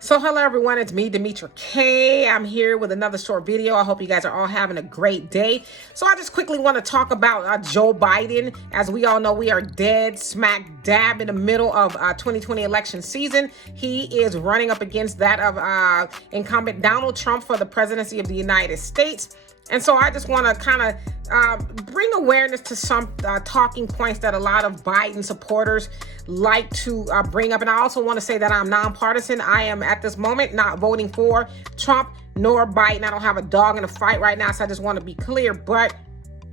So hello everyone, it's me, Demetra K. I'm here with another short video. I hope you guys are all having a great day. So I just quickly want to talk about Joe Biden. As we all know, we are dead smack dab in the middle of 2020 election season. He is running up against that of incumbent Donald Trump for the presidency of the United States. And so I just want to kind of bring awareness to some talking points that a lot of Biden supporters like to bring up. And I also want to say that I'm nonpartisan. I am at this moment not voting for Trump nor Biden. I don't have a dog in the fight right now, so I just want to be clear. But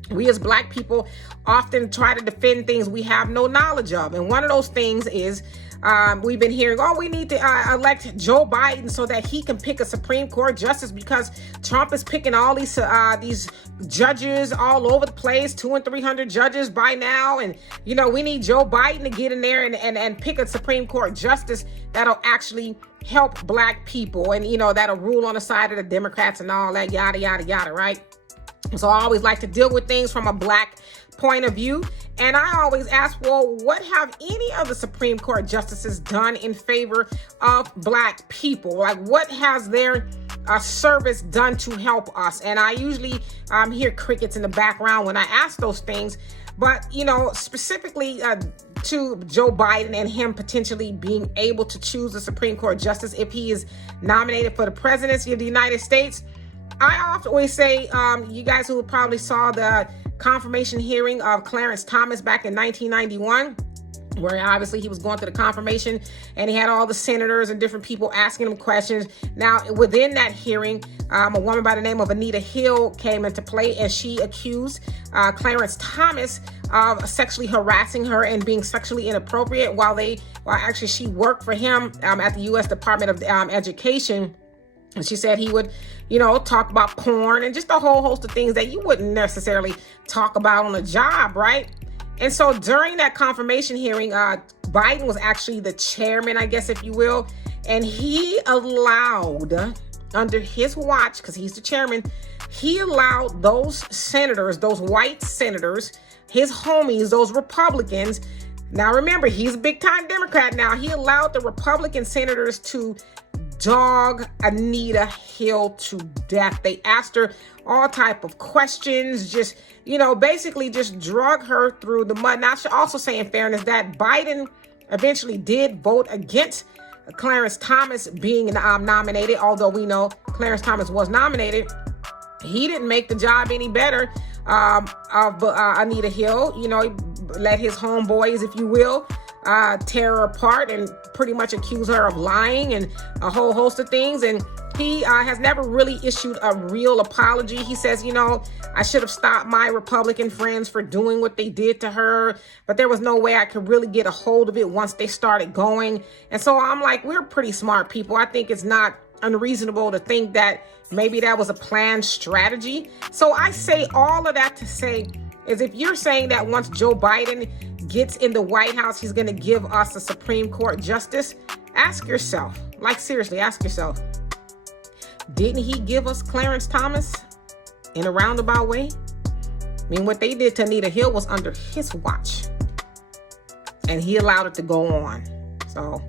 we as Black people often try to defend things we have no knowledge of. And one of those things is we've been hearing, oh, we need to elect Joe Biden so that he can pick a Supreme Court justice because Trump is picking all these judges all over the place, 200 and 300 judges by now. And, you know, we need Joe Biden to get in there and pick a Supreme Court justice that'll actually help Black people. And, you know, that'll rule on the side of the Democrats and all that, yada, yada, yada, right? So I always like to deal with things from a Black point of view. And I always ask, well, what have any of the Supreme Court justices done in favor of Black people? Like, what has their service done to help us? And I usually hear crickets in the background when I ask those things. But, you know, specifically to Joe Biden and him potentially being able to choose a Supreme Court justice if he is nominated for the presidency of the United States, I often always say, you guys who probably saw the confirmation hearing of Clarence Thomas back in 1991, where obviously he was going through the confirmation and he had all the senators and different people asking him questions. Now, within that hearing, a woman by the name of Anita Hill came into play, and she accused Clarence Thomas of sexually harassing her and being sexually inappropriate while actually she worked for him at the U.S. Department of Education. And she said he would, you know, talk about porn and just a whole host of things that you wouldn't necessarily talk about on a job, right? And so during that confirmation hearing, Biden was actually the chairman, I guess, if you will. And he allowed, under his watch, because he's the chairman, he allowed those senators, those white senators, his homies, those Republicans. Now, remember, he's a big time Democrat now. He allowed the Republican senators to dog Anita Hill to death. They asked her all type of questions, just, you know, basically just drug her through the mud. Now, I should also say in fairness that Biden eventually did vote against Clarence Thomas being nominated, although we know Clarence Thomas was nominated. He didn't make the job any better of Anita Hill. You know, he let his homeboys, if you will, tear her apart and pretty much accuse her of lying and a whole host of things. And he has never really issued a real apology. He says, you know, I should have stopped my Republican friends for doing what they did to her, but there was no way I could really get a hold of it once they started going. And so I'm like, we're pretty smart people. I think it's not unreasonable to think that maybe that was a planned strategy. So I say all of that to say is, if you're saying that once Joe Biden gets in the White House, he's going to give us a Supreme Court justice, ask yourself, like seriously, ask yourself, didn't he give us Clarence Thomas in a roundabout way? I mean, what they did to Anita Hill was under his watch, and he allowed it to go on. So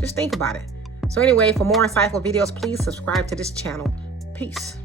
just think about it. So anyway, for more insightful videos, please subscribe to this channel. Peace.